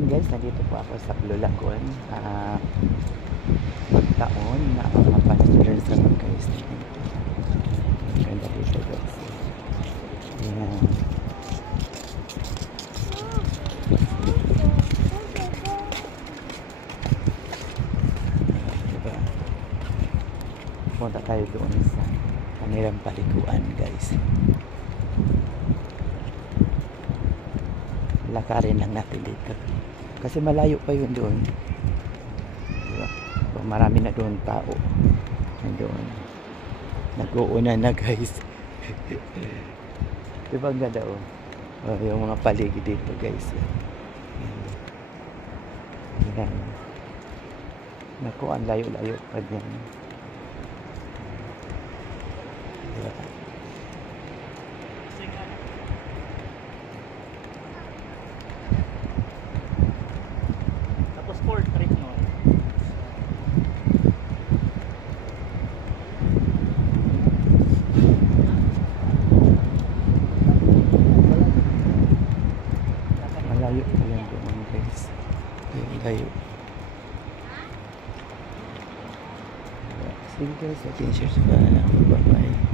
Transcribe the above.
Ayan guys, nandito po ako sa Blulagon. Pagtaon na ang mga children's naman guys. Ganda dito guys. Ayan. Diba? Punta tayo doon sa kanilang paliguan guys. Lakarin lang natin dito kasi malayo pa yun doon, diba? So, marami na doon tao doon, nag-uuna na guys. Diba ang ganda yung mga paligid dito guys. Yan. Naku, ang layo-layo pa dyan, diba? Portrait no. Malayo pa yan doon guys. Layo. Sige guys, I can share sa kanila. Bye bye.